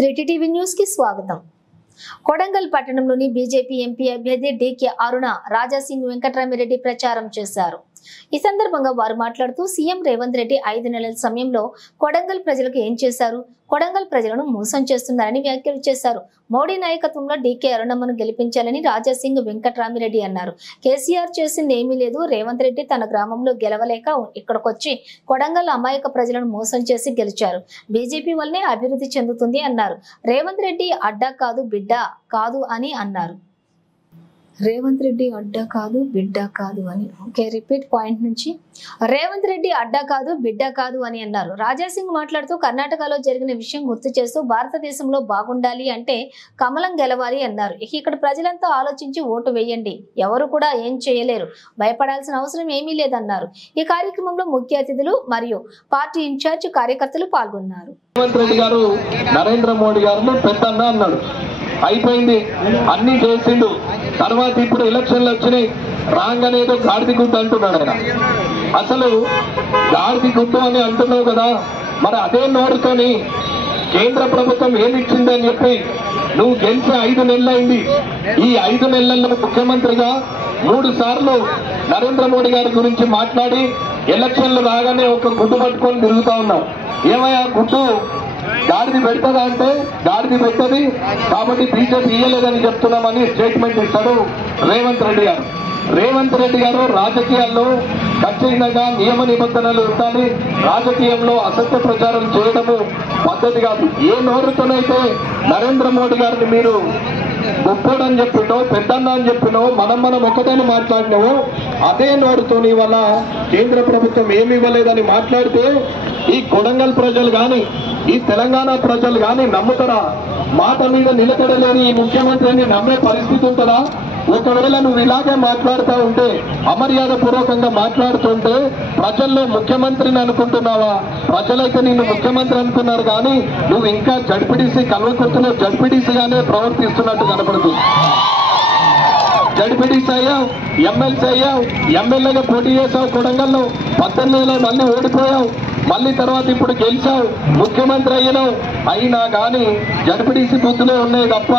3T TV news కి స్వాగతం. కొడంగల్ పట్టణంలోని బీజేపీ ఎంపీ అభ్యర్థి డీకే అరుణ రాజాసింగ్ వెంకటరామిరెడ్డి ప్రచారం చేశారు. ఈ సందర్భంగా వారు మాట్లాడుతూ సీఎం రేవంత్ రెడ్డి 5 నెలల సమయంలో కొడంగల్ ప్రజలకు ఏం చేశారు, కొడంగల్ ప్రజలను మోసం చేస్తున్నారని వ్యాఖ్యలు చేశారు. మోడీ నాయకత్వంలో డీకే అరుణమ్మను గెలిపించాలని రాజాసింగ్ వెంకటరామిరెడ్డి అన్నారు. కేసీఆర్ చేసింది ఏమీ లేదు, రేవంత్ రెడ్డి తన గ్రామంలో గెలవలేక ఇక్కడికొచ్చి కొడంగల్ అమాయక ప్రజలను మోసం చేసి గెలిచారు. బీజేపీ వల్లనే అభివృద్ధి చెందుతుంది అన్నారు. రేవంత్ రెడ్డి అడ్డా కాదు బిడ్డ కాదు అని అన్నారు. రేవంత్ రెడ్డి అడ్డా కాదు బిడ్డ కాదు అని రిపీట్ పాయింట్ నుంచి రేవంత్ రెడ్డి అడ్డా కాదు బిడ్డ కాదు అని అన్నారు. రాజాసింగ్ మాట్లాడుతూ కర్ణాటకలో జరిగిన విషయం గుర్తు చేస్తూ భారతదేశంలో బాగుండాలి అంటే కమలం గెలవాలి అన్నారు. ఇక్కడ ప్రజలంతా ఆలోచించి ఓటు వేయండి, ఎవరు కూడా ఏం చేయలేరు, భయపడాల్సిన అవసరం ఏమీ లేదన్నారు. ఈ కార్యక్రమంలో ముఖ్య అతిథులు మరియు పార్టీ ఇన్ఛార్జ్ కార్యకర్తలు పాల్గొన్నారు. రేవంత్ రెడ్డి గారు నరేంద్ర మోడీ గారిని పెద్దన్న అన్నాడు, అయిపోయింది, అన్ని చేసిండు. తర్వాత ఇప్పుడు ఎలక్షన్లు వచ్చినాయి, రాగానే ఏదో గాడిది గుడ్డు అంటున్నాడు ఆయన. అసలు గాడిది గుడ్డు అని అంటున్నావు కదా, మరి అదే నోరుతోని కేంద్ర ప్రభుత్వం ఏమిచ్చింది అని చెప్పి నువ్వు గెలిచి 5 నెలలు అయింది. ఈ 5 నెలల్లో ముఖ్యమంత్రిగా 3 సార్లు నరేంద్ర మోడీ గారి గురించి మాట్లాడి ఎలక్షన్లు రాగానే ఒక గుడ్డు పట్టుకొని తిరుగుతా ఉన్నావు. ఏమయ్యా గుడ్డు గాడిది పెడతాదా అంటే గాడిది పెట్టది, కాబట్టి బీజేపీ ఇయ్యలేదని చెప్తున్నామని స్టేట్మెంట్ ఇస్తాడు రేవంత్ రెడ్డి గారు. రేవంత్ రెడ్డి గారు రాజకీయాల్లో ఖచ్చితంగా నియమ నిబంధనలు ఉండాలి. రాజకీయంలో అసత్య ప్రచారం చేయడము పద్ధతి కాదు. ఏ నోరుతోనైతే నరేంద్ర మోడీ గారిని మీరు గొప్పోడు అని చెప్పినో పెద్దన్న అని చెప్పినో మనం ఒకటని మాట్లాడినావో అదే నోరుతోని వల్ల కేంద్ర ప్రభుత్వం ఏమి ఇవ్వలేదని మాట్లాడితే ఈ కొడంగల్ ప్రజలు కానీ ఈ తెలంగాణ ప్రజలు కానీ నమ్ముతారా? మాట మీద నిలకడలేని ఈ ముఖ్యమంత్రిని నమ్మే పరిస్థితి ఉంటుందా? ఒకవేళ నువ్వు ఇలాగే మాట్లాడుతూ ఉంటే, అమర్యాద పూర్వకంగా మాట్లాడుతుంటే ప్రజల్లో ముఖ్యమంత్రిని అనుకుంటున్నావా? ప్రజలైతే నిన్ను ముఖ్యమంత్రి అనుకున్నారు కానీ నువ్వు ఇంకా జడ్పీటీసీ కల్వకుర్తిలో జడ్పీటీసీగానే ప్రవర్తిస్తున్నట్టు కనపడుతుంది. జడ్పీటీసీ అయ్యావు, ఎమ్మెల్సీ అయ్యావు, ఎమ్మెల్యేగా పోటీ చేసావు, కొడంగల్లో 18 మళ్ళీ ఓడిపోయావు, మళ్ళీ తర్వాత ఇప్పుడు గెలిచావు, ముఖ్యమంత్రి అయినావు. అయినా కానీ జడ్పీటీసీ బుద్ధులే ఉన్నాయి తప్ప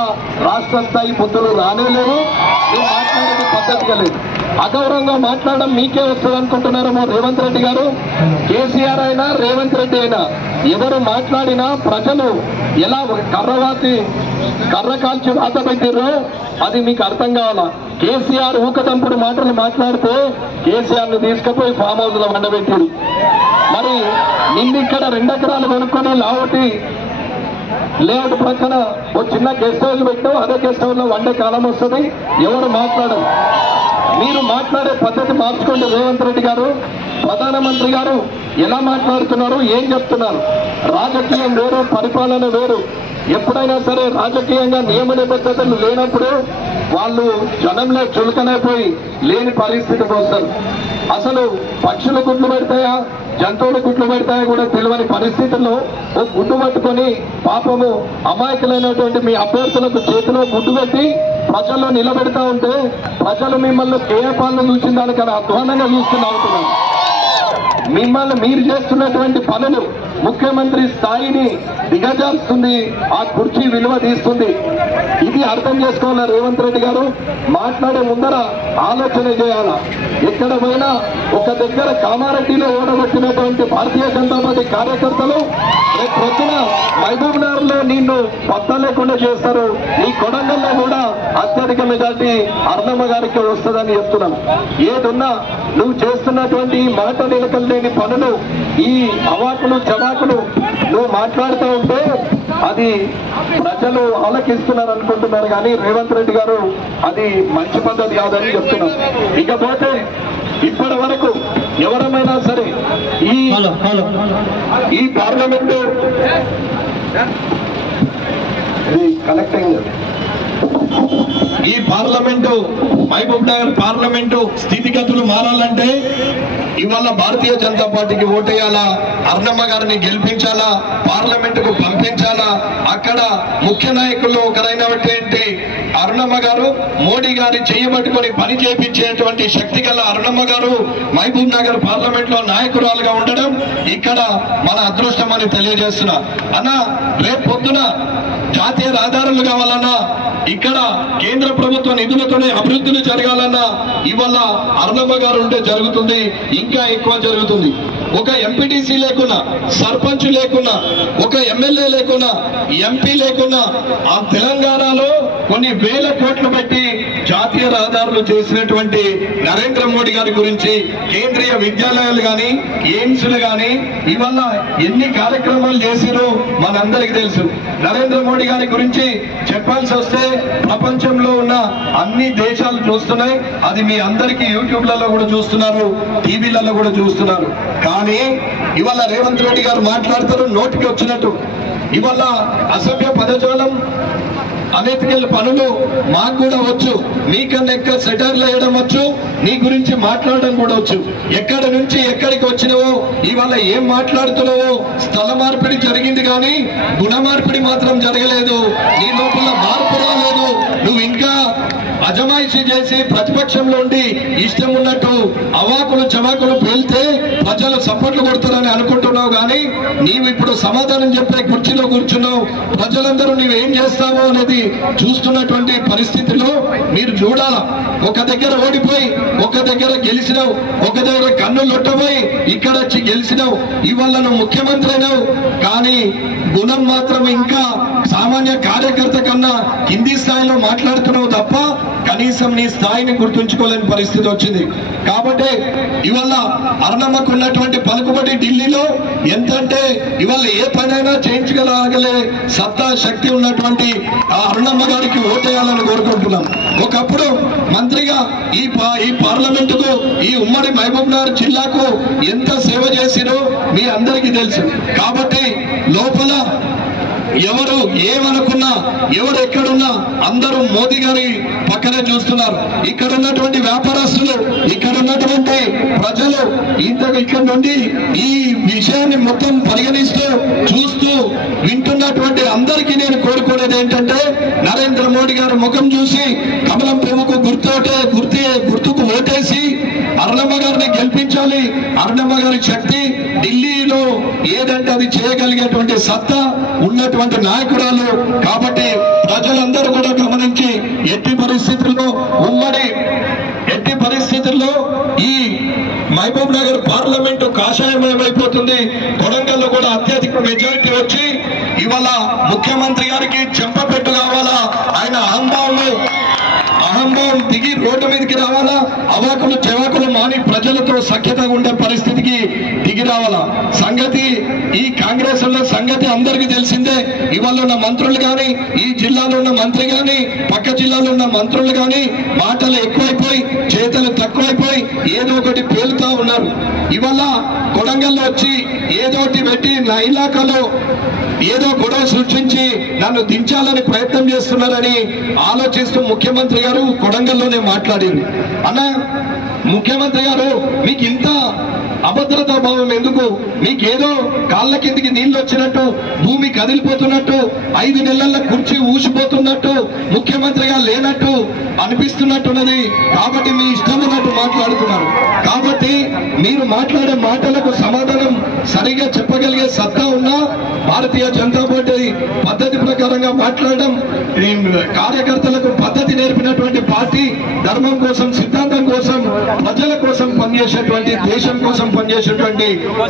రాష్ట్ర స్థాయి బుద్ధులు రానేలేవు. నువ్వు మాట్లాడేది పద్ధతిగా లేదు. అగౌరవంగా మాట్లాడడం మీకే వస్తుంది అనుకుంటున్నారేమో రేవంత్ రెడ్డి గారు. కేసీఆర్ అయినా రేవంత్ రెడ్డి అయినా ఎవరు మాట్లాడినా ప్రజలు ఎలా కర్ర కాల్చి వాత పెట్టిర్రో అది మీకు అర్థం కావాలా. కేసీఆర్ ఊకదంపుడు మాటలు మాట్లాడితే కేసీఆర్ ను తీసుకుపోయి ఫామ్ హౌస్ లో వండబెట్టారు. మరి నిన్నిక్కడ 2 ఎకరాలు కొనుక్కొని లావటి లేఅవుట్ ప్రక్కన ఓ చిన్న గెస్ట్ హౌస్ పెట్టావు, అదే గెస్ట్ హౌస్ లో వండే కాలం వస్తుంది. ఎవరు మాట్లాడరు. మీరు మాట్లాడే పద్ధతి మార్చుకోండి. రేవంత్ రెడ్డి గారు, ప్రధానమంత్రి గారు ఎలా మాట్లాడుతున్నారు, ఏం చెప్తున్నారు? రాజకీయం వేరు, పరిపాలన వేరు. ఎప్పుడైనా సరే రాజకీయంగా నియమ నిబద్ధతలు లేనప్పుడు వాళ్ళు జనంలో చులకనైపోయి లేని పరిస్థితికి వస్తారు. అసలు పక్షులు గుడ్లు పెడతాయా, జంతువులు గుడ్లు పెడతాయా కూడా తెలియని పరిస్థితుల్లో ఓ గుడ్డు పట్టుకొని పాపము అమాయకులైనటువంటి మీ అభ్యర్థులకు చేతిలో గుడ్డు పెట్టి ప్రజల్లో నిలబెడతా ఉంటే ప్రజలు మిమ్మల్ని కేయపాలను చూసిన దానికన్నా అధ్వానంగా చూస్తూ అవుతున్నారు. మిమ్మల్ని మీరు చేస్తున్నటువంటి పనులు ముఖ్యమంత్రి స్థాయిని దిగజారుస్తుంది, ఆ కుర్చీ విలువ తీస్తుంది. ఇది అర్థం చేసుకోవాలా రేవంత్ రెడ్డి గారు. మాట్లాడే ముందర ఆలోచన చేయాలా. ఎక్కడ పోయినా ఒక దగ్గర కామారెడ్డిలో ఓడగొట్టినటువంటి భారతీయ జనతా పార్టీ కార్యకర్తలు రేపు పొద్దున మహబూబ్ నగర్ లో నిన్ను పత్తా లేకుండా చేస్తారు. ఈ కొడంగల్లో కూడా అత్యధిక మెజార్టీ అరుణమ్మ గారికి వస్తుందని చెప్తున్నాను. ఏదున్నా నువ్వు చేస్తున్నటువంటి మాట నిలకలేని పనులు, ఈ అవాకులు చవాకులు నువ్వు మాట్లాడుతూ ఉంటే అది ప్రజలు ఆలకిస్తున్నారు అనుకుంటున్నారు కానీ రేవంత్ రెడ్డి గారు అది మంచి పద్ధతి కాదని చెప్తున్నాం. ఇకపోతే ఇప్పటి వరకు ఎవరమైనా సరే ఈ పార్లమెంటు ఈ పార్లమెంటు మహబూబ్ నగర్ పార్లమెంటు స్థితిగతులు మారాలంటే ఇవాళ భారతీయ జనతా పార్టీకి ఓటేయాలా, అరుణమ్మ గారిని గెలిపించాలా, పార్లమెంటుకు పంపించాలా. అక్కడ ముఖ్య నాయకుల్లో ఒకరైనటువంటి అరుణమ్మ గారు మోడీ గారి చేయబట్టుకొని పని చేపించేటువంటి శక్తి గల అరుణమ్మ గారు మహబూబ్ నగర్ పార్లమెంట్ లో నాయకురాలుగా ఉండడం ఇక్కడ మన అదృష్టం అని తెలియజేస్తున్నా. అన్న రేపు పొద్దున జాతీయ రహదారులు కావాలన్నా, ఇక్కడ కేంద్ర ప్రభుత్వ నిధులతోనే అభివృద్ధులు జరగాలన్నా ఇవాళ అరుణమ్మ గారు ఉంటే జరుగుతుంది, ఇంకా ఎక్కువ జరుగుతుంది. ఒక ఎంపీటీసీ లేకున్నా, సర్పంచ్ లేకున్నా, ఒక ఎమ్మెల్యే లేకున్నా, ఎంపీ లేకున్నా ఆ తెలంగాణలో కొన్ని వేల కోట్లు పెట్టి జాతీయ రహదారులు చేసినటువంటి నరేంద్ర మోడీ గారి గురించి కేంద్రీయ విద్యాలయాలు కానీ, ఎయిమ్స్లు కానీ ఇవల్ల ఎన్ని కార్యక్రమాలు చేసిరో మనందరికీ తెలుసు. నరేంద్ర మోడీ గారి గురించి చెప్పాల్సి వస్తే ప్రపంచంలో ఉన్న అన్ని దేశాలు చూస్తున్నాయి. అది మీ అందరికీ యూట్యూబ్లలో కూడా చూస్తున్నారు, టీవీలలో కూడా చూస్తున్నారు. కానీ ఇవాళ రేవంత్ రెడ్డి గారు మాట్లాడతారు నోటికి వచ్చినట్టు. ఇవాళ అసభ్య పదజాలం, అనెతికల్ పనులు మాకు కూడా వచ్చు, మీకన్నా ఎక్కువ సెటర్లు వేయడం వచ్చు, నీ గురించి మాట్లాడడం కూడా వచ్చు. ఎక్కడి నుంచి ఎక్కడికి వచ్చినావో, ఇవాళ ఏం మాట్లాడుతున్నావో, స్థల మార్పిడి జరిగింది కానీ గుణ మార్పిడి మాత్రం జరగలేదు. నీ లోపల మార్పు రాలేదు. నువ్వు ఇంకా అజమాయిషీ చేసి ప్రతిపక్షంలో ఉండి ఇష్టం ఉన్నట్టు అవాకులు చవాకులు పేలితే ప్రజలు సపోర్ట్లు కొడతారని అనుకుంటున్నావు. కానీ నీవు ఇప్పుడు సమాధానం చెప్పే కుర్చీలో కూర్చున్నావు. ప్రజలందరూ నీవేం చేస్తావో అనేది చూస్తున్నటువంటి పరిస్థితిలో మీరు చూడాలా. ఒక దగ్గర ఓడిపోయి, ఒక దగ్గర గెలిచినావు, ఒక దగ్గర కన్నులు లొట్టబోయి ఇక్కడ వచ్చి గెలిచినావు. ఇవాళ నువ్వు ముఖ్యమంత్రి అయినావు, కానీ గుణం మాత్రం ఇంకా సామాన్య కార్యకర్త కన్నా కింది స్థాయిలో మాట్లాడుతున్నావు తప్ప కనీసం నీ స్థాయిని గుర్తుంచుకోలేని పరిస్థితి వచ్చింది. కాబట్టి ఇవాళ అరుణమ్మకు ఉన్నటువంటి పలుకుబడి ఢిల్లీలో ఎంతంటే ఇవాళ ఏ పనైనా చేయించగలగలే సత్తా శక్తి ఉన్నటువంటి ఆ అరుణమ్మ గారికి ఓటేయాలని కోరుకుంటున్నాం. ఒకప్పుడు మంత్రిగా ఈ పార్లమెంటుకు, ఈ ఉమ్మడి మహబూబ్ నగర్ జిల్లాకు ఎంత సేవ చేసిరో మీ అందరికీ తెలుసు. కాబట్టి లోపల ఎవరు ఏమనుకున్నా, ఎవరు ఎక్కడున్నా అందరూ మోదీ గారి పక్కనే చూస్తున్నారు. ఇక్కడ ఉన్నటువంటి వ్యాపారస్తులు, ఇక్కడ ఉన్నటువంటి ప్రజలు ఇక్కడ నుండి ఈ విషయాన్ని మొత్తం పరిగణిస్తూ చూస్తూ వింటున్నటువంటి అందరికీ నేను కోరుకునేది ఏంటంటే, నరేంద్ర మోడీ గారి ముఖం చూసి కమలం పువ్వుకు గుర్తుకు ఓటేసి అరుణమ్మ గారిని గెలిపించాలి. అరుణమ్మ గారి శక్తి ఢిల్లీలో ఏదంటే అది చేయగలిగేటువంటి సత్తా ఉన్నటువంటి నాయకురాలు. కాబట్టి ప్రజలందరూ కూడా గమనించి ఎట్టి పరిస్థితుల్లో ఈ మహబూబ్ నగర్ పార్లమెంటు కాషాయమయమైపోతుంది. కొడంగల్లో కూడా అత్యధిక మెజారిటీ వచ్చి ఇవాళ ముఖ్యమంత్రి గారికి చెంపపెట్టు కావాలా. ఆయన అహంభావం దిగి రోడ్డు మీదకి రావాలా. అవాకులు చెవాకులు మాని ప్రజలతో సఖ్యతగా ఉండే పరిస్థితికి దిగి రావాలా. సంగతి ఈ కాంగ్రెస్ సంగతి అందరికీ తెలిసిందే. ఇవాళ ఉన్న మంత్రులు కానీ, ఈ జిల్లాలో ఉన్న మంత్రి కానీ, పక్క జిల్లాలో ఉన్న మంత్రులు కానీ మాటలు ఎక్కువైపోయి చేతలు తక్కువైపోయి ఏదో ఒకటి పేలుతా ఉన్నారు. ఇవాళ కొడంగల్లో వచ్చి ఏదోటి పెట్టి నా ఇలాకాలో ఏదో గొడవ సృష్టించి నన్ను దించాలని ప్రయత్నం చేస్తున్నారని ఆలోచిస్తూ ముఖ్యమంత్రి గారు కొడంగల్లోనే మాట్లాడింది. అన్న ముఖ్యమంత్రి గారు, మీకు ఇంత అభద్రతా భావం ఎందుకు? మీకేదో కాళ్ళ కిందికి నీళ్ళు వచ్చినట్టు, భూమి కదిలిపోతున్నట్టు, 5 నెలల కుర్చీ ఊసిపోతున్నట్టు, ముఖ్యమంత్రిగా లేనట్టు అనిపిస్తున్నట్టున్నది. కాబట్టి మీ ఇష్టం ఉన్నట్టు మాట్లాడుతున్నారు. కాబట్టి మీరు మాట్లాడే మాటలకు సమాధానం సరిగా చెప్పగలిగే సత్తా ఉన్నా భారతీయ జనతా పార్టీ పద్ధతి ప్రకారంగా మాట్లాడడం, కార్యకర్తలకు పద్ధతి నేర్పినటువంటి పార్టీ, ధర్మం కోసం, సిద్ధాంతం కోసం, ప్రజల కోసం పనిచేసేటువంటి, దేశం కోసం పనిచేసేటువంటి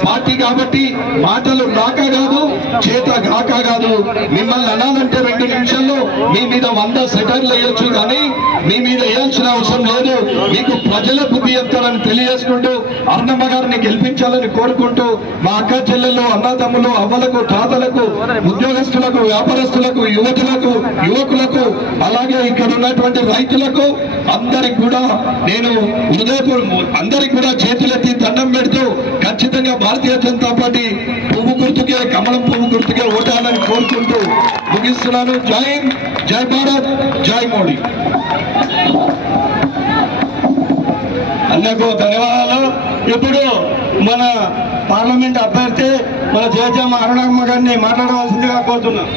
పార్టీ. కాబట్టి మాటలు రాక కాదు, చేత గాక కాదు. మిమ్మల్ని అనాలంటే 2 నిమిషాల్లో మీ మీద 100 సెటర్లు వేయొచ్చు, కానీ మీ మీద వేయాల్సిన అవసరం లేదు. మీకు ప్రజల బుద్ధి చెప్తారని తెలియజేసుకుంటూ అరుణమ్మ గారిని గెలిపించాలని కోరుకుంటూ మా అక్క చెల్లెళ్ళు, అన్నదమ్ములు, అవ్వలకు, తాతలకు, ఉద్యోగస్తులకు, వ్యాపారస్తులకు, యువకులకు, అలాగే ఇక్కడ ఉన్నటువంటి రైతులకు అందరికి కూడా నేను అందరికి కూడా చేతులెత్తి దండం పెడుతూ ఖచ్చితంగా భారతీయ జనతా పార్టీ పువ్వు గుర్తుకే, కమలం పువ్వు గుర్తుకే ఓటాలని కోరుకుంటూ ముగిస్తున్నాను. జై హింద్, జై భారత్, జై మోడీ. అన్నకు ధన్యవాదాలు. ఇప్పుడు మన పార్లమెంట్ అభ్యర్థి మన జయజమ్మ అరుణమ్మ గారిని మాట్లాడవలసిందిగా కోరుతున్నాం.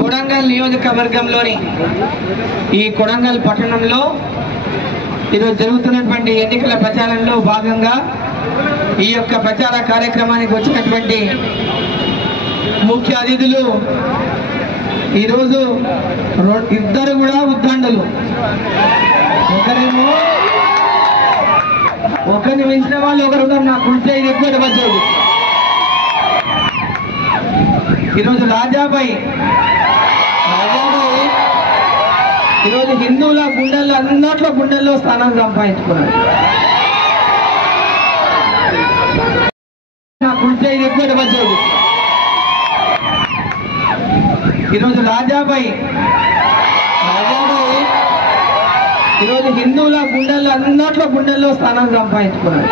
కొడంగల్ నియోజకవర్గంలోని ఈ కొడంగల్ పట్టణంలో ఈరోజు జరుగుతున్నటువంటి ఎన్నికల ప్రచారంలో భాగంగా ఈ యొక్క ప్రచార కార్యక్రమానికి వచ్చినటువంటి ముఖ్య అతిథులు ఈరోజు ఇద్దరు కూడా ఉద్దండలు. ఒకరిని మించిన వాళ్ళు ఒకరు ఉన్నారు. నా కుర్చీ ఎక్కువ వచ్చేది. ఈరోజు రాజాబాయి ఈరోజు హిందువుల గుండెల్లో అన్నట్లో గుండెల్లో స్థానం సంపాదించుకున్నాడు. నా కుర్చీ ఎక్కువ వచ్చేది. ఈరోజు రాజాబాయి ఈరోజు హిందువుల గుండెల్లో అన్నట్లో గుండెల్లో స్థానం సంపాదించుకున్నాడు.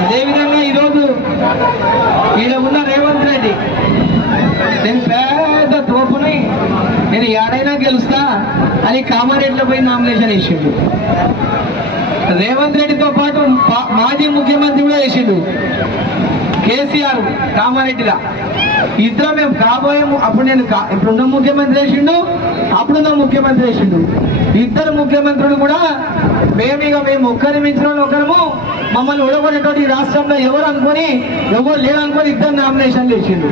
అదేవిధంగా ఈరోజు ఈడ ఉన్న రేవంత్ రెడ్డి, నేను పెద్ద తోపుని, నేను ఏడైనా గెలుస్తా అని కామారెడ్డిలో పోయి నామినేషన్ వేసిండు. రేవంత్ రెడ్డితో పాటు మాజీ ముఖ్యమంత్రి కూడా వేసిండు కేసీఆర్ కామారెడ్డిలా. ఇద్దరు మేము కాబోయే, అప్పుడు నేను ఇప్పుడున్న ముఖ్యమంత్రి వేసిండు, అప్పుడున్న ముఖ్యమంత్రి వేసిండు. ఇద్దరు ముఖ్యమంత్రులు కూడా మేము ఒక్కరిని మించిన వాళ్ళు ఒకరము, మమ్మల్ని ఉడగొనేటువంటి రాష్ట్రంలో ఎవరు అనుకొని ఎవరు లేరనుకొని ఇద్దరు నామినేషన్లు వేసిండు.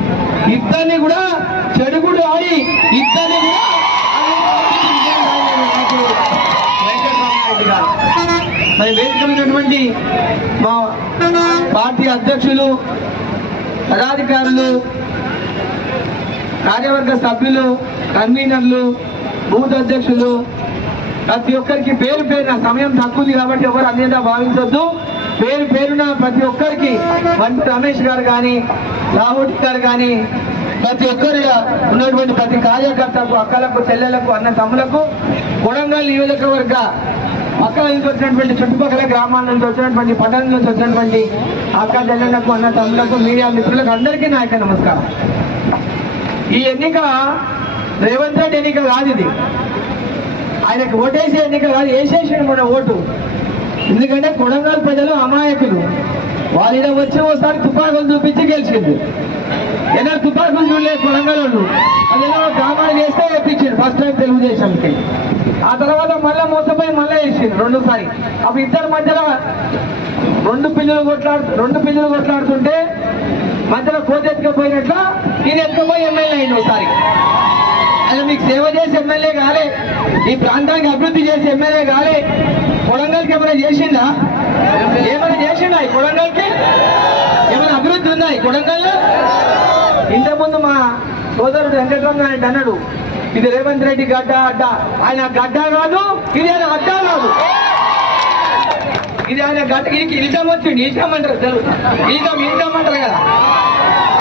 ఇద్దరిని కూడా చెడుగుడు ఆడి ఇద్దరిని కూడా మరి వేదికమైనటువంటి మా పార్టీ అధ్యక్షులు, పదాధికారులు, కార్యవర్గ సభ్యులు, కన్వీనర్లు, బూత్ అధ్యక్షులు, ప్రతి ఒక్కరికి పేరు పేరున, సమయం తక్కువది కాబట్టి ఎవరు అన్యదా భావించొద్దు, పేరు పేరున ప్రతి ఒక్కరికి, మంత్రి రమేష్ గారు కానీ, రాహుల్ గారు కానీ, ప్రతి ఒక్కరి ఉన్నటువంటి ప్రతి కార్యకర్తకు, అక్కలకు, చెల్లెలకు, అన్న తమ్ములకు, కొడంగల్ నియోజకవర్గ పక్కన నుంచి వచ్చినటువంటి చుట్టుపక్కల గ్రామాల నుంచి వచ్చినటువంటి పట్టణం నుంచి వచ్చినటువంటి అక్క చెల్లెళ్లకు, అన్న తమ్ములకు, మీడియా మిత్రులకు అందరికీ నా యొక్క నమస్కారం. ఈ ఎన్నిక రేవంత్ రెడ్డి ఎన్నిక కాదు, ఇది ఆయనకు ఓటేసే ఎన్నిక కాదు, వేసేసాడు మన ఓటు. ఎందుకంటే కొడంగల్ ప్రజలు అమాయకులు. వాళ్ళు వచ్చి ఒకసారి తుపాకులు చూపించి గెలిచింది. ఏదైనా తుపాకులు చూడలేదు కొడంగల్ వాళ్ళు, అదేదో డ్రామాలు చేస్తే వేపించారు ఫస్ట్ టైం తెలుగుదేశంకి. ఆ తర్వాత మళ్ళీ మోసపోయి మళ్ళీ వేసింది రెండోసారి. అప్పుడు ఇద్దరు మధ్యలో రెండు పిల్లలు కొట్లాడుతుంటే మధ్యలో కోత ఎత్తుకపోయినట్ల ఈయన ఎత్తుకపోయి ఎమ్మెల్యే అయింది ఒకసారి. అలా మీకు సేవ చేసి ఎమ్మెల్యే కాలే, ఈ ప్రాంతానికి అభివృద్ధి చేసి ఎమ్మెల్యే కాలే. కొడంగల్కి ఏమైనా చేసిందా? ఏమైనా చేసిందా? ఈ కొడంగల్కి ఏమైనా అభివృద్ధి ఉందా ఈ కొడంగల్లో? ఇంతకుముందు మా సోదరుడు వెంకటరామ నాయుడు అన్నాడు, ఇది రేవంత్ రెడ్డి గడ్డ అడ్డ. ఆయన గడ్డ కాదు, ఇది ఆయన అడ్డ కాదు, ఇది ఆయన గడ్డ. ఇల్టం వచ్చింది, ఇల్టం అంటారు తెలుగు, ఇల్టం అంటారు కదా.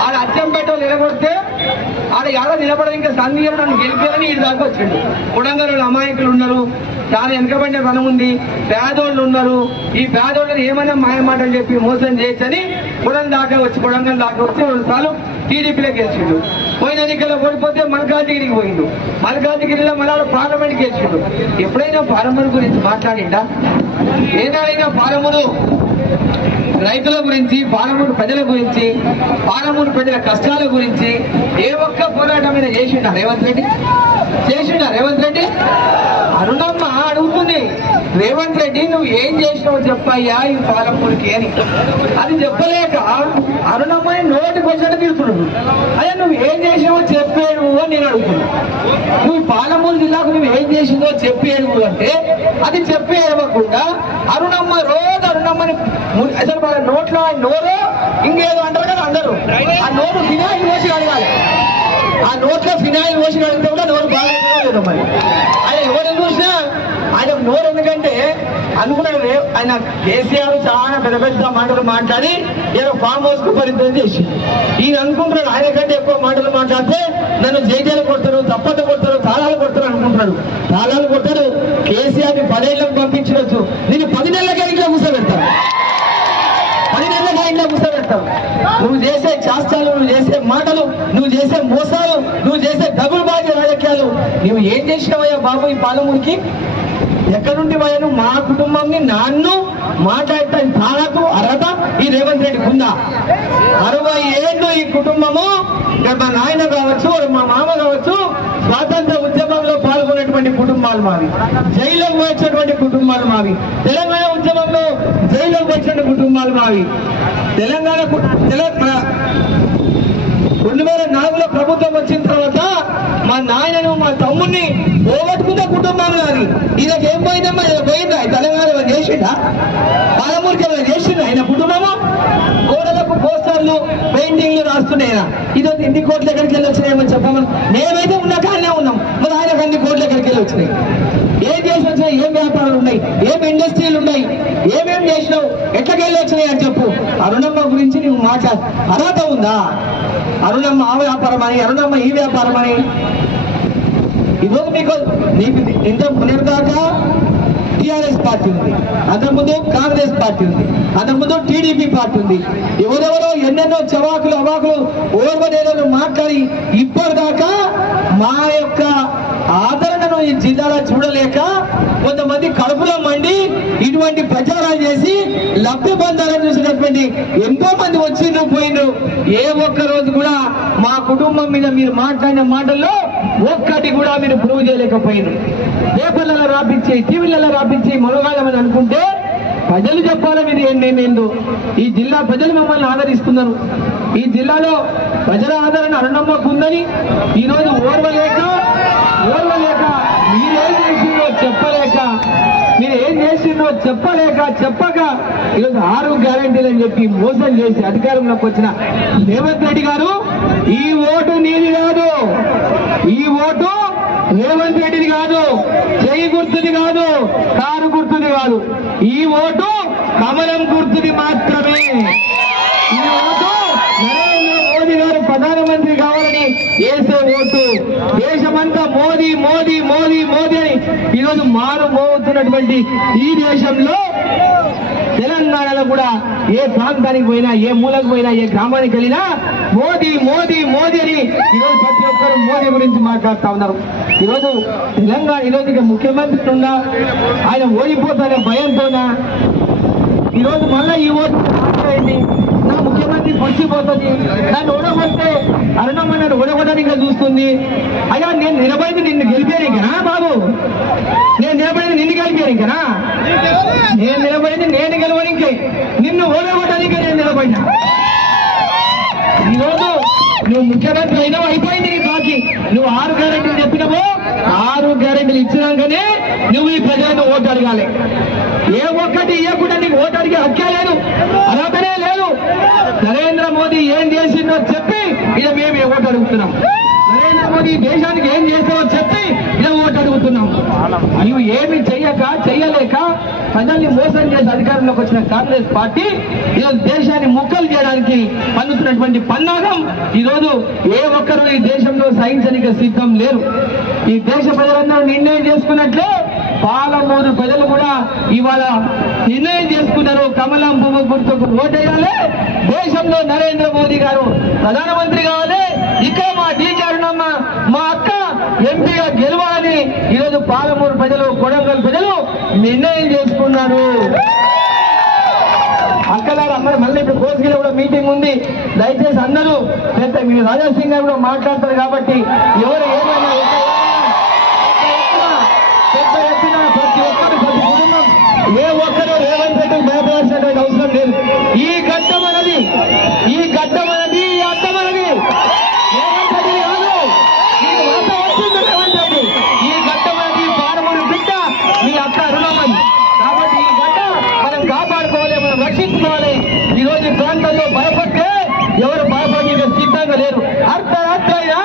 ఆడ అచ్చం పెట్టలు నిలబడితే ఆడ ఎలా నిలబడ ఇంకా సంధిగా నన్ను గెలిపారని ఇది దాకా వచ్చిండు. కొడంగల్ అమాయకులు ఉన్నారు, చాలా వెనకబడిన పనం ఉంది, పేదోళ్ళు ఉన్నారు. ఈ పేదోళ్ళని ఏమైనా మాయమాటలు చెప్పి మోసం చేయొచ్చని కొడంగల్ దాకా వచ్చి 2 సార్లు టీడీపీలో గెలిచిండు. పోయిన ఎన్నికల్లో ఓడిపోతే మల్కాజ్గిరికి పోయిండు, మల్కాజ్గిరిలో మళ్ళీ పార్లమెంట్ గెలిచిండు. ఎప్పుడైనా పార్లమెంట్ గురించి మాట్లాడిండా? ఏనాడైనా పాలమూరు రైతుల గురించి, పాలమూరు ప్రజల గురించి, పాలమూరు ప్రజల కష్టాల గురించి ఏ ఒక్క పోరాటం మీద చేసిండా రేవంత్ రెడ్డి? చేసిండా రేవంత్ రెడ్డి? అరుణమ్మ అడుగుతుంది, రేవంత్ రెడ్డి నువ్వు ఏం చేసినావు చెప్పయ్యా ఈ పాలమూరుకి అని. అది చెప్పలేక అరుణమ్మని నోటికి వచ్చినట్టు తీరుతున్నాడు. అయ్యా నువ్వు ఏం చేసినావో చెప్పేడు అని నేను అడుగుతున్నా. నువ్వు పాలమూరు జిల్లాకు నువ్వు ఏం చేసిందో చెప్పేడు అంటే అది చెప్పేయకుండా అరుణమ్మ రోజు అరుణమ్మని అసలు వాళ్ళ నోట్లో నోరు ఇంకేదో అంటారు కదా అందరూ. ఆ నోరు ఫినాయిల్ పోసి అడగాలి, ఆ నోట్లో ఫినాయిల్ పోసి అడిగితే కూడా నోరు బాగా లేదు. మరి ఆయన ఎవరు చూసినా ఆయన నోరు, ఎందుకంటే అనుకున్నాడు ఆయన కేసీఆర్ చాలా పెద్ద పెద్ద మాటలు మాట్లాడి ఏదో ఫామ్ హౌస్ కు పరిమితం చేసి ఈయన అనుకుంటున్నాడు ఆయన కంటే ఎక్కువ మాటలు మాట్లాడితే నన్ను జైలు కొడతారు, తప్పట కొడతారు, తాళాలు కొడతారు అనుకుంటున్నాడు. తాళాలు కొట్టారు. కేసీఆర్ ని 10 ఏళ్లకు పంపించవచ్చు, నేను 10 నెలలకే ఇంట్లో కూర్చోబెడతాను, 10 నెలలకే ఇంట్లో కూర్చోబెడతాను. మాట్లాడతావు. నువ్వు చేసే చేష్టాలు, నువ్వు చేసే మాటలు, నువ్వు చేసే మోసాలు, నువ్వు చేసే డబుల్ బాజీ రాజకీయాలు నువ్వు ఏం చేసినావయ్యా బాబు ఈ పాలమూరికి? ఎక్కడుండి పోయాను? మా కుటుంబాన్ని నన్ను మాట్లాడటానికి తానకు అర్హత ఈ రేవంత్ రెడ్డికి ఉందా? 60 ఏళ్ళు ఈ కుటుంబము, మా నాయన కావచ్చు, మా మామ కావచ్చు, స్వాతంత్ర ఉద్యమంలో పాల్గొన్నటువంటి కుటుంబాలు మావి, జైల్లోకి వచ్చినటువంటి కుటుంబాలు మావి, తెలంగాణ ఉద్యమంలో జైల్లోకి వచ్చిన కుటుంబాలు మావి. తెలంగాణ 2004లో ప్రభుత్వం వచ్చిన తర్వాత మా నాయనను, మా తమ్ముడిని పోగొట్టుకున్న కుటుంబం నాది. ఇదకి ఏం పోయిందమ్మా? ఇలా పోయిందా? తెలంగాణ చేసిందా? పాలమూరికి ఏమైనా చేసిందా ఆయన కుటుంబము? గోడలకు పోస్టర్లు, పెయింటింగ్లు రాస్తున్నాయినా ఈరోజు ఎన్ని కోట్ల ఎక్కడికి వెళ్ళి వచ్చినాయేమని చెప్పమని. మేమైతే ఉన్న కానే ఉన్నాం, మరి ఆయనకు అన్ని కోట్ల ఎక్కడికి వెళ్ళి వచ్చినాయి? ఏం చేసి వచ్చినాయి? ఏం వ్యాపారాలు ఉన్నాయి? ఏం ఇండస్ట్రీలు ఉన్నాయి? ఏమేం చేసినావు? ఎట్లకెళ్ళి వచ్చినాయి అని చెప్పు. అరుణమ్మ గురించి నీకు మాట్లాడ అర్హత ఉందా? అరుణమ్మ ఆ వ్యాపారం అని, అరుణమ్మ ఈ వ్యాపారం అని. ఈరోజు నీకు ఇంత మునిదాకా టిఆర్ఎస్ పార్టీ ఉంది, అంతకుముందు కాంగ్రెస్ పార్టీ ఉంది, అంతకుముందు టీడీపీ పార్టీ ఉంది. ఎవరెవరో ఎన్నెన్నో చవాకులు అవాకులు ఓర్వనేలను మాట్లాడి ఇప్పటిదాకా మా యొక్క ఆదరణను ఈ జిల్లాలో చూడలేక కొంతమంది కడుపులో మండి ఇటువంటి ప్రచారాలు చేసి లబ్ధి పొందాలని చూసినటువంటి ఎంతో మంది వచ్చిండ్రు పోయిండ్రు. ఏ ఒక్క రోజు కూడా మా కుటుంబం మీద మీరు మాట్లాడిన మాటల్లో ఒక్కటి కూడా మీరు ప్రూవ్ చేయలేకపోయిండ్రు. పేపర్లలో రాపించి, టీవీలలో రాపించి మొనగాలమని అనుకుంటే ప్రజలు చెప్పాలి మీరు ఏంటో. ఈ జిల్లా ప్రజలు మమ్మల్ని ఆదరిస్తున్నారు. ఈ జిల్లాలో ప్రజల ఆదరణ అరుణమ్మకు ఉందని ఈరోజు ఓర్వలేక మీరేం చేసిందో చెప్పక ఈరోజు 6 గ్యారెంటీలు అని చెప్పి మోసం చేసి అధికారంలోకి వచ్చిన రేవంత్ రెడ్డి గారు, ఈ ఓటు నీది కాదు, ఈ ఓటు రేవంత్ రెడ్డిది కాదు, చెయ్యి గుర్తుది కాదు, కారు గుర్తుది కాదు, ఈ ఓటు కమలం గుర్తుది మాత్రమే. ఈ ఓటు నరేంద్ర మోదీ గారు ప్రధానమంత్రి కావాలని వేసే ఓటు. దేశమంతా మోదీ మోదీ మోదీ మోదీ అని ఈరోజు మారుమోగుతున్నటువంటి ఈ దేశంలో తెలంగాణలో కూడా ఏ ప్రాంతానికి పోయినా, ఏ మూలకు పోయినా, ఏ గ్రామానికి వెళ్ళినా మోదీ మోదీ మోదీ అని ఈరోజు ప్రతి ఒక్కరు మోదీ గురించి మాట్లాడుతూ ఉన్నారు. ఈరోజు తెలంగాణ ఈరోజు ముఖ్యమంత్రి ఉన్నా ఆయన ఓడిపోతానే భయంతోనా ఈరోజు మళ్ళా ఈ ఓటు మాట్లాడండి, నా ముఖ్యమంత్రి పడిచిపోతుంది, నన్ను ఓడగొడితే అరుణమ్మ నన్ను ఓడగొట్టడానికి చూస్తుంది. అయ్యా నేను నిలబడింది నిన్ను గెలిపానికనా బాబు? నేను నిలబడింది నిన్ను గెలిపానికనా? నేను నిలబడింది నేను గెలవడానికి, నిన్ను ఓడగొట్టడానికి నేను నిలబడినా. ఈరోజు నువ్వు ముఖ్యమంత్రి అయినావు, అయిపోయింది నీ బాకీ. నువ్వు 6 గ్యారెంటీలు చెప్పినావు, 6 గ్యారెంటీలు ఇచ్చినాకనే నువ్వు ఈ ప్రజలను ఓటు అడగాలి. ఏ ఒక్కటి ఇవ్వకుండా నీకు ఓటు అడిగే హక్కే లేదు, అర్హతనే లేదు. నరేంద్ర మోదీ ఏం చేసిందో చెప్పి ఇలా మేము ఓటు అడుగుతున్నాం. నరేంద్ర మోదీ దేశానికి ఏం చేస్తావో చెప్పి ఇలా ఓటు అడుగుతున్నాం. నువ్వు ఏమి చెయ్యలేక ప్రజల్ని మోసం చేసి అధికారంలోకి వచ్చిన కాంగ్రెస్ పార్టీ ఈరోజు దేశాన్ని ముక్కలు చేయడానికి పన్నుతున్నటువంటి పన్నాగం ఈరోజు ఏ ఒక్కరు ఈ దేశంలో సహించడానికి సిద్ధం లేరు. ఈ దేశ ప్రజలందరూ నిర్ణయం చేసుకున్నట్లే పాలమూరు ప్రజలు కూడా ఇవాళ నిర్ణయం చేసుకున్నారు. కమలం పువ్వు గుర్తుకు ఓటేయాలి, దేశంలో నరేంద్ర మోదీ గారు ప్రధానమంత్రి కావాలి, ఇక్కడ మా డీకే అరుణమ్మ మా అక్క ఎంపీగా గెలవాలని ఈరోజు పాలమూరు ప్రజలు, కొడంగల్ ప్రజలు నిర్ణయం చేసుకున్నారు. అక్కలారా మరి మళ్ళీ ఇప్పుడు కోసిగిలో కూడా మీటింగ్ ఉంది, దయచేసి అందరూ పెద్ద మీరు రాజాసింగ్ గారు కూడా మాట్లాడతారు కాబట్టి ఎవరు ఏమైనా పెద్ద ఎత్తున ప్రతి ఒక్కరు, ప్రతి కుటుంబం ఏ ఒక్కరు రేవంత్ రెడ్డి భయపడాల్సినటువంటి అవసరం లేదు. ఈ గడ్డం అనేది, ఈ గడ్డం అనేది, ఈ అడ్డం అనేది రేవంత్ రెడ్డి కాదు, మీకు వాత వచ్చింది రేవంత్ రెడ్డి. ఈ గడ్డం అనేది పాలమూరు బిడ్డ మీ అక్క అరుణమ్మని. కాబట్టి ఈ గడ్డ మనం కాపాడుకోవాలి, మనం రక్షించుకోవాలి. ఈ రోజు ప్రాంతాల్లో భయపడితే ఎవరు భయపడి సిద్ధంగా లేరు. అర్ధరాత్రైనా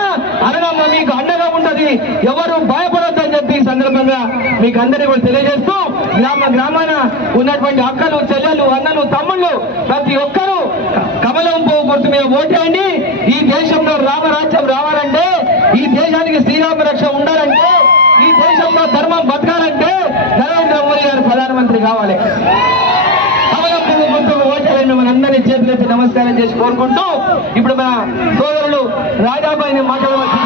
అరుణమ్మ మీకు అండగా ఉండదు, ఎవరు భయపడొద్దని చెప్పి ఈ సందర్భంగా మీకు అందరికీ కూడా తెలియజేస్తూ గ్రామాన ఉన్నటువంటి అక్కలు, చెల్లెలు, అన్నలు, తమ్ముళ్ళు ప్రతి ఒక్కరూ కమలం పువ్వు గుర్తు మీద ఓటేయండి. ఈ దేశంలో రామరాజ్యం రావాలంటే, ఈ దేశానికి శ్రీరామ రక్ష ఉండాలంటే, ఈ దేశంలో ధర్మం బతకాలంటే నరేంద్ర మోదీ గారు ప్రధానమంత్రి కావాలి. కమలం పువ్వు గుర్తుకు ఓటేయండి. ఒకసారి మిమ్మల్ని అందరినీ చేతులెత్తి నమస్కారం చేసి కోరుకుంటూ ఇప్పుడు మన సోదరులు రాజాబాయిని మాట్లాడవచ్చు.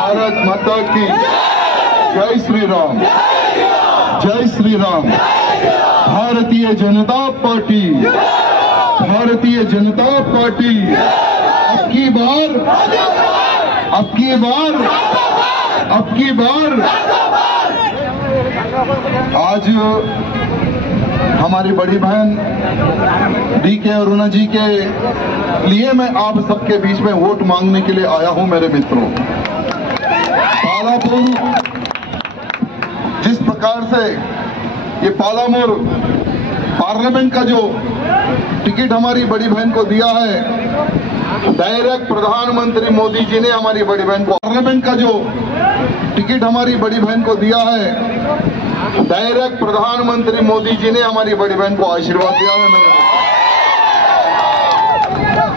भारत माता की जय श्री राम, जय श्री राम। भारतीय जनता पार्टी, भारतीय जनता पार्टी अब की बार, अब की बार, अब की बार। आज हमारी बड़ी बहन डीके अरुणा जी के लिए मैं आप सबके बीच में वोट मांगने के लिए आया हूं। मेरे मित्रों, पालापुर जिस प्रकार से ये पालामुर पार्लियामेंट का जो टिकट हमारी बड़ी बहन को दिया है, डायरेक्ट प्रधानमंत्री मोदी जी ने हमारी बड़ी बहन को पार्लियामेंट का जो टिकट हमारी बड़ी बहन को दिया है, डायरेक्ट प्रधानमंत्री मोदी जी ने हमारी बड़ी बहन को आशीर्वाद दिया है।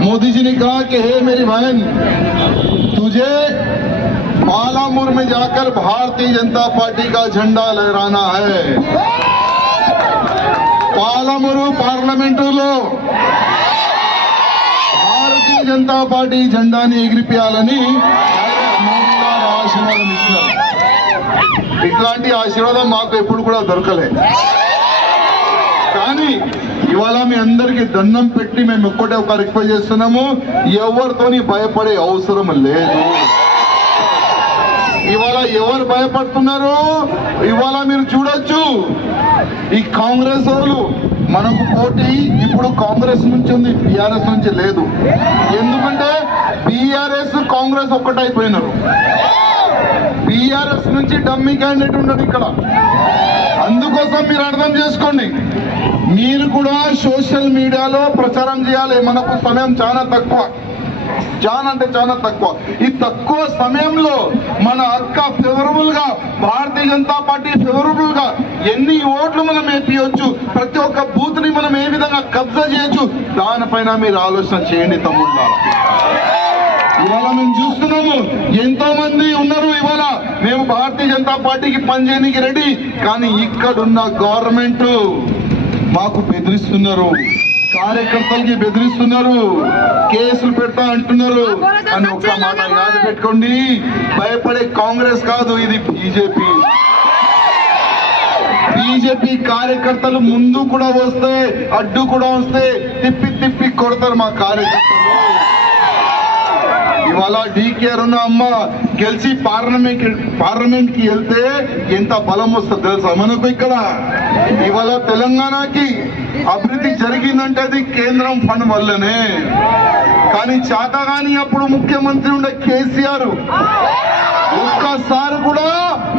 मोदी जी ने कहा कि हे मेरी बहन, तुझे पालामुर में जाकर भारतीय जनता पार्टी का झंडा लहराना है। పాలమూరు పార్లమెంటులో భారతీయ జనతా పార్టీ జెండాని ఎగిరిపోయాలని మోదీ గారు ఆశీర్వాదం ఇస్తారు. ఇట్లాంటి ఆశీర్వాదం మాకు ఎప్పుడు కూడా దొరకలే. కానీ ఇవాళ మీ అందరికీ దండం పెట్టి మేము ఒక్కటే ఒక రిక్వెస్ట్ చేస్తున్నాము, ఎవరితోని భయపడే అవసరం లేదు. ఇవాళ ఎవరు భయపడుతున్నారు? ఇవాళ మీరు చూడొచ్చు, ఈ కాంగ్రెస్ వాళ్ళు మనకు పోటీ ఇప్పుడు కాంగ్రెస్ నుంచి ఉంది, టీఆర్ఎస్ నుంచి లేదు. ఎందుకంటే టీఆర్ఎస్ కాంగ్రెస్ ఒక్కటైపోయినారు. టీఆర్ఎస్ నుంచి డమ్మీ క్యాండిడేట్ ఉన్నాడు ఇక్కడ. అందుకోసం మీరు అర్థం చేసుకోండి, మీరు కూడా సోషల్ మీడియాలో ప్రచారం చేయాలి. మనకు సమయం చాలా తక్కువ, చాలా అంటే చాలా తక్కువ. ఈ తక్కువ సమయంలో మన అక్క ఫేవరబుల్ గా, భారతీయ జనతా పార్టీ ఫేవరబుల్ గా ఎన్ని ఓట్లు మనం వేపించవచ్చు, ప్రతి ఒక్క బూత్ ని మనం ఏ విధంగా కబ్జా చేయొచ్చు, దానిపైన మీరు ఆలోచన చేయండి తమ్ముళ్ళారా. ఇవాళ మేము చూస్తున్నాము, ఎంతో మంది ఉన్నారు ఇవాళ మేము భారతీయ జనతా పార్టీకి పనిచేయడానికి రెడీ, కానీ ఇక్కడున్న గవర్నమెంట్ మాకు బెదిరిస్తున్నారు, కార్యకర్తలకి బెదిరిస్తున్నారు, కేసులు పెడతా అంటున్నారు. అని ఒక్క మాట యాద పెట్టుకోండి, భయపడే కాంగ్రెస్ కాదు, ఇది బీజేపీ. బీజేపీ కార్యకర్తలు ముందు కూడా వస్తే, అడ్డు కూడా వస్తే తిప్పి తిప్పి కొడతారు మా కార్యకర్తలు. ఇవాళ డీకే అరుణ అమ్మ గెలిచి పార్లమెంట్ కి వెళ్తే ఎంత బలం వస్తుంది తెలుసా మనకు. ఇక్కడ ఇవాళ తెలంగాణకి అభివృద్ధి జరిగిందంటే అది కేంద్రం ఫండ్ వల్లనే. కానీ చాతగాని అప్పుడు ముఖ్యమంత్రి ఉండే కేసీఆర్ ఒక్కసారి కూడా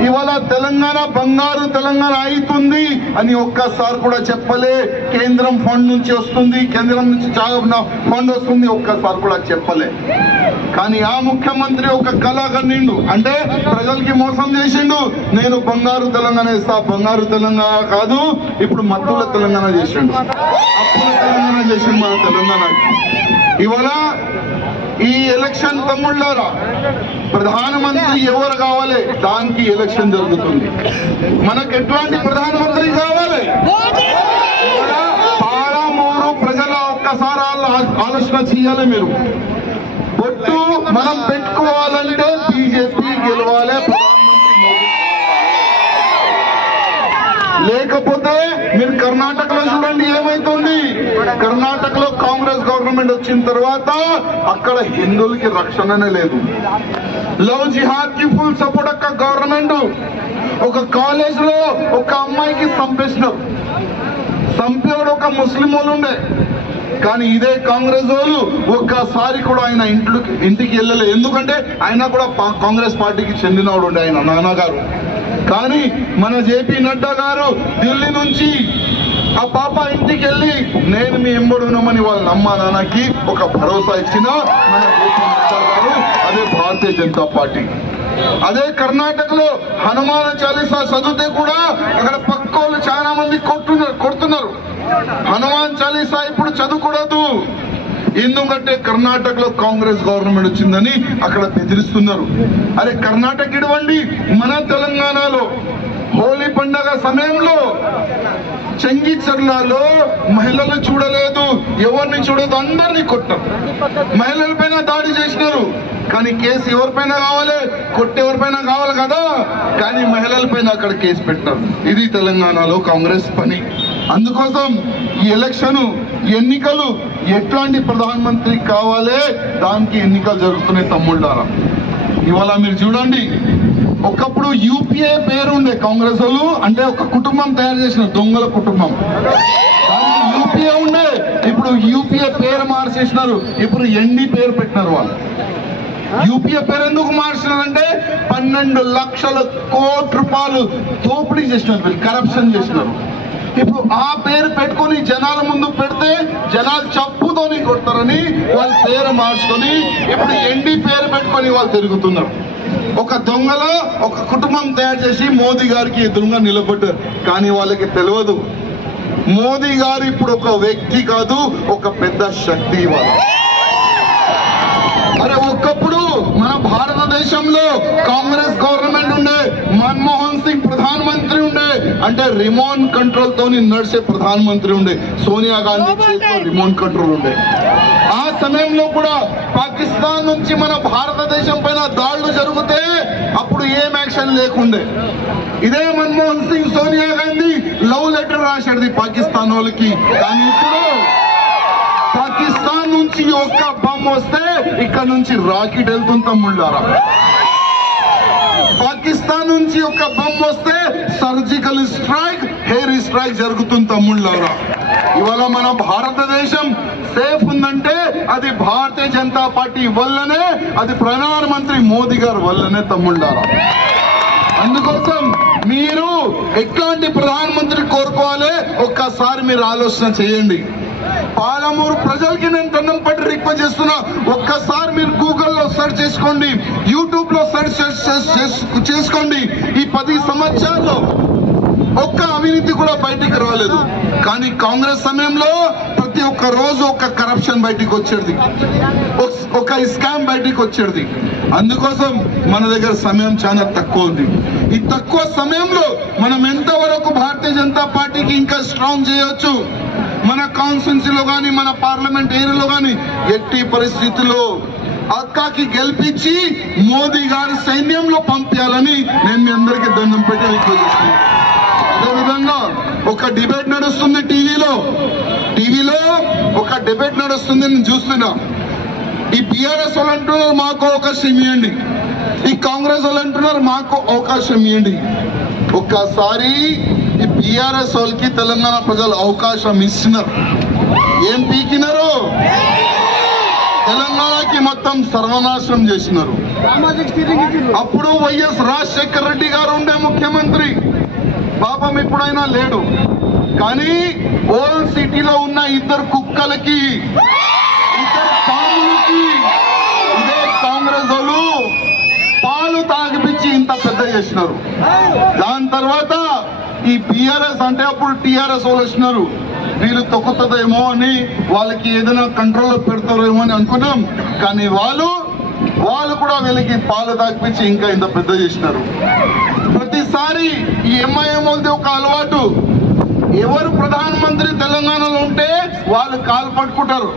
ఇవాళ తెలంగాణ బంగారు తెలంగాణ అవుతుంది అని ఒక్కసారి కూడా చెప్పలే. కేంద్రం ఫండ్ నుంచి వస్తుంది, కేంద్రం నుంచి ఫండ్ వస్తుంది, ఒక్కసారి కూడా చెప్పలే. కానీ ఆ ముఖ్యమంత్రి ఒక కళ కన్నిండు, అంటే ప్రజలకి మోసం చేసిండు. నేను బంగారు తెలంగాణ ఇస్తా, బంగారు తెలంగాణ కాదు ఇప్పుడు మత్తుల తెలంగాణ చేసిండు, అప్పుల తెలంగాణ చేసిండు మన తెలంగాణ. ఇవాళ ఈ ఎలక్షన్ తమ్ముళ్ళారా, ప్రధానమంత్రి ఎవరు కావాలి దానికి ఎలక్షన్ జరుగుతుంది. మనకు ఎట్లాంటి ప్రధానమంత్రి కావాలి? పాలమూరు ప్రజల ఒక్కసారి ఆలోచన చేయాలి. మీరు బొట్టు మనం పెట్టుకోవాలంటే బీజేపీ గెలవాలి, ప్రధానమంత్రి మోదీ. లేకపోతే మీరు కర్ణాటకలో చూడండి ఏమైతుంది. కర్ణాటకలో కాంగ్రెస్ గవర్నమెంట్ వచ్చిన తర్వాత అక్కడ హిందువులకి రక్షణనే లేదు. లవ్ జిహాద్ కి ఫుల్ సపోర్ట్ అక్క గవర్నమెంట్. ఒక కాలేజ్ లో ఒక అమ్మాయికి చంపేసినారు, చంపేవాడు ఒక ముస్లిం వాళ్ళు ఉండే. కానీ ఇదే కాంగ్రెస్ వాళ్ళు ఒక్కసారి కూడా ఆయన ఇంటికి వెళ్ళలేదు. ఎందుకంటే ఆయన కూడా కాంగ్రెస్ పార్టీకి చెందినవాడు ఉండే ఆయన నాన్నగారు. కానీ మన జేపీ నడ్డా గారు ఢిల్లీ నుంచి ఆ పాప ఇంటికి వెళ్ళి నేను మీ ఎంబడి ఉన్నామని వాళ్ళ అమ్మ నాన్నకి ఒక భరోసా ఇచ్చిన మన జేపీ నడ్డా గారు, అదే భారతీయ జనతా పార్టీ. అదే కర్ణాటకలో హనుమాన చాలీసా చదివితే కూడా అక్కడ పక్కోళ్ళు చాలా మంది కొడుతున్నారు. హనుమాన్ చాలీసా ఇప్పుడు చదువుకూడదు. ఎందుకంటే కర్ణాటకలో కాంగ్రెస్ గవర్నమెంట్ వచ్చిందని అక్కడ బెదిరిస్తున్నారు. అరే కర్ణాటక ఇవ్వండి, మన తెలంగాణలో హోలీ పండగ సమయంలో చెంగిచెర్లలో మహిళలు చూడలేదు, ఎవరిని చూడలేదు, అందరినీ కొట్టారు. మహిళల పైన దాడి చేసినారు, కానీ కేసు ఎవరిపైన కావాలి, కొట్టేవరిపైన కావాలి కదా, కానీ మహిళల పైన అక్కడ కేసు పెట్టారు. ఇది తెలంగాణలో కాంగ్రెస్ పని. అందుకోసం ఈ ఎలక్షన్ ఎన్నికలు ఎట్లాంటి ప్రధానమంత్రి కావాలి, దానికి ఎన్నికలు జరుగుతున్నాయి తమ్ముళ్ళారా. ఇవాళ మీరు చూడండి, ఒకప్పుడు యూపీఏ పేరు ఉండే కాంగ్రెస్ వాళ్ళు, అంటే ఒక కుటుంబం తయారు చేసిన దొంగల కుటుంబం, దానికి యూపీఏ ఉండే. ఇప్పుడు యూపీఏ పేరు మార్చేసినారు, ఇప్పుడు ఎన్డీ పేరు పెట్టినారు. వాళ్ళు యూపీఏ పేరు ఎందుకు మార్చినారంటే 12 లక్షల కోట్ల రూపాయలు దోపిడీ చేసినారు, వీళ్ళు కరప్షన్ చేసినారు. ఇప్పుడు ఆ పేరు పెట్టుకుని జనాల ముందు పెడితే జనాలు చప్పుతోని కొడతారని వాళ్ళ పేరు మార్చుకొని ఇప్పుడు ఎన్డీ పేరు పెట్టుకొని వాళ్ళు తిరుగుతున్నారు. ఒక దొంగలో ఒక కుటుంబం తయారు చేసి మోదీ గారికి ఎదురుగా నిలబడ్డారు. కానీ వాళ్ళకి తెలియదు, మోదీ గారు ఇప్పుడు ఒక వ్యక్తి కాదు, ఒక పెద్ద శక్తి. ఇవాళ అరే ఒకప్పుడు మన భారతదేశంలో కాంగ్రెస్ గవర్నమెంట్ ఉండే, మన్మోహన్ సింగ్ ప్రధానమంత్రి ఉండే, అంటే రిమోట్ కంట్రోల్ తోని నడిచే ప్రధానమంత్రి ఉండే, సోనియా గాంధీ చేతిలో రిమోట్ కంట్రోల్ ఉండే. ఆ సమయంలో కూడా పాకిస్తాన్ నుంచి మన భారతదేశం పైన దాడులు జరిగితే అప్పుడు ఏం యాక్షన్ లేకుండే. ఇదే మన్మోహన్ సింగ్ సోనియా గాంధీ లవ్ లెటర్ రాశాడు పాకిస్తాన్ వాళ్ళకి. కానీ ఇప్పుడు పాకిస్తాన్ నుంచి ఒక్క బాంబు వస్తే ఇక్కడ నుంచి రాకెట్ వెళ్తుంది తమ్ముళ్ళారా. పాకిస్తాన్ నుంచి ఒక బాంబు వస్తే సర్జికల్ స్ట్రైక్, హెయిర్ స్ట్రైక్ జరుగుతుంది తమ్ముళ్ళారా. ఇవాళ మన భారతదేశం సేఫ్ ఉందంటే అది భారతీయ జనతా పార్టీ వల్లనే, అది ప్రధానమంత్రి మోదీ గారి వల్లనే తమ్ముళ్ళారా. అందుకోసం మీరు ఎట్లాంటి ప్రధానమంత్రి కోరుకోవాలి ఒక్కసారి మీరు ఆలోచన చేయండి. పాలమూరు ప్రజలకి నేను దండం పట్టి రిక్వెస్ట్ చేస్తున్నా, ఒక్కసారి మీరు గూగుల్లో సెర్చ్ చేసుకోండి, యూట్యూబ్ లో సెర్చ్ చేసుకోండి. ఈ 10 సంవత్సరాల్లో ఒక్క అవినీతి కూడా బయటికి రాలేదు. కానీ కాంగ్రెస్ సమయంలో ప్రతి ఒక్క రోజు ఒక కరప్షన్ బయటికి వచ్చేది, ఒక స్కామ్ బయటికి వచ్చేది. అందుకోసం మన దగ్గర సమయం చాలా తక్కువ ఉంది. ఈ తక్కువ సమయంలో మనం ఎంతవరకు భారతీయ జనతా పార్టీకి ఇంకా స్ట్రాంగ్ చేయొచ్చు, మన కాన్స్టిట్యున్సీలో కానీ మన పార్లమెంట్ ఏరియాలో కానీ ఎట్టి పరిస్థితుల్లో అక్కకి గెలిపించి మోదీ గారి సైన్యంలో పంపించాలని నేను మీ అందరికీ దండం పెట్టి రిక్వెస్ట్ చేస్తున్నాను. అదేవిధంగా ఒక డిబేట్ నడుస్తుంది టీవీలో ఒక డిబేట్ నడుస్తుంది, నేను చూస్తున్నా. ఈ బీఆర్ఎస్ వాళ్ళు అంటున్నారు మాకు అవకాశం ఇవ్వండి, ఈ కాంగ్రెస్ వాళ్ళు అంటున్నారు మాకు అవకాశం ఇవ్వండి. ఒక్కసారి ఈ బీఆర్ఎస్ వాళ్ళకి తెలంగాణ ప్రజలు అవకాశం ఇస్తున్నారు, ఏం పీకినారు, తెలంగాణకి మొత్తం సర్వనాశనం చేసినారు. అప్పుడు వైఎస్ రాజశేఖర రెడ్డి గారు ఉండే ముఖ్యమంత్రి, పాపం ఇప్పుడైనా లేడు. కానీ ఓల్డ్ సిటీలో ఉన్న 2 కుక్కలకి 2 పాములకి ఇదే కాంగ్రెస్ వాళ్ళు పాలు తాగిపించి ఇంత పెద్ద చేసినారు. దాని తర్వాత ఈ బీఆర్ఎస్ అంటే అప్పుడు టీఆర్ఎస్ వాళ్ళు వచ్చినారు, వీళ్ళు తొక్కుతుందేమో అని వాళ్ళకి ఏదైనా కంట్రోల్లో పెడతారేమో అని అనుకున్నాం. కానీ వాళ్ళు కూడా వీళ్ళకి పాలు తాగిపించి ఇంకా ఇంత పెద్ద చేసినారు. ప్రతిసారి ఈ ఎంఐఎం వాళ్ళది ఒక అలవాటు, ఎవరు ప్రధానమంత్రి తెలంగాణలో ఉంటే వాళ్ళు కాలు పట్టుకుంటారు,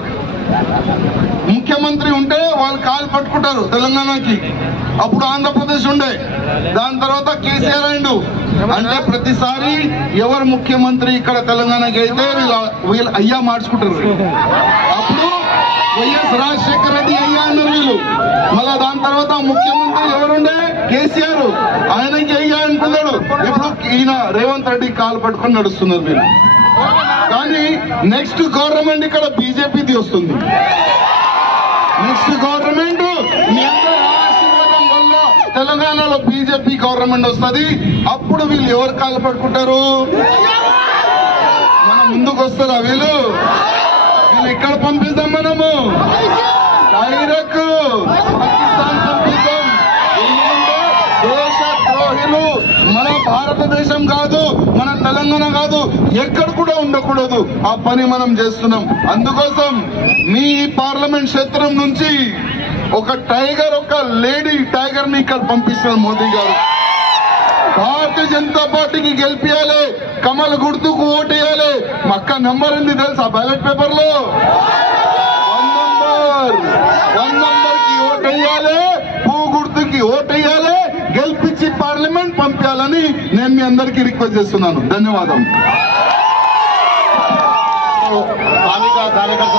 ముఖ్యమంత్రి ఉంటే వాళ్ళు కాలు పట్టుకుంటారు తెలంగాణకి. అప్పుడు ఆంధ్రప్రదేశ్ ఉండే, దాని తర్వాత కేసీఆర్ అయిండు. అంటే ప్రతిసారి ఎవరు ముఖ్యమంత్రి ఇక్కడ తెలంగాణకి అయితే వీళ్ళు అయ్యా మార్చుకుంటారు. అప్పుడు వైఎస్ రాజశేఖర రెడ్డి అయ్యా అన్నారు వీళ్ళు. మళ్ళా దాని తర్వాత ముఖ్యమంత్రి ఎవరుండే కేసీఆర్, ఆయనకి అయ్యా అంటున్నాడు. ఇప్పుడు ఈయన రేవంత్ రెడ్డి కాలు పట్టుకొని నడుస్తున్నారు వీళ్ళు. కానీ నెక్స్ట్ గవర్నమెంట్ ఇక్కడ బీజేపీది వస్తుంది. నెక్స్ట్ గవర్నమెంట్ మీ అందరి ఆశీర్వాదం వల్ల తెలంగాణలో బీజేపీ గవర్నమెంట్ వస్తుంది. అప్పుడు వీళ్ళు ఎవరు కాలు పట్టుకుంటారు, మన ముందుకు వస్తారా వీళ్ళు ఇక్కడ పంపిస్తాం, మనము డైరెక్ట్ పాకిస్తాన్ పంపిస్తాం. ఎందుకంటే దేశ ద్రోహులు మన భారతదేశం కాదు, మన తెలంగాణ కాదు, ఎక్కడ కూడా ఉండకూడదు. ఆ పని మనం చేస్తున్నాం. అందుకోసం మీ పార్లమెంట్ క్షేత్రం నుంచి ఒక టైగర్, ఒక లేడీ టైగర్ ని ఇక్కడ పంపిస్తున్నారు మోదీ గారు. భారతీయ జనతా పార్టీకి గెలిపియాలి, కమల్ గుర్తుకు ఓటేయాలి. మక్క నంబర్ ఉంది తెలుసా బ్యాలెట్ పేపర్ లో? 1 నంబర్ కి ఓటేయాలి, పువ్వు గుర్తుకి ఓటేయాలి, గెలిపించి పార్లమెంట్ పంపించాలని నేను మీ అందరికీ రిక్వెస్ట్ చేస్తున్నాను. ధన్యవాదం. స్థానిక కార్యకర్తలు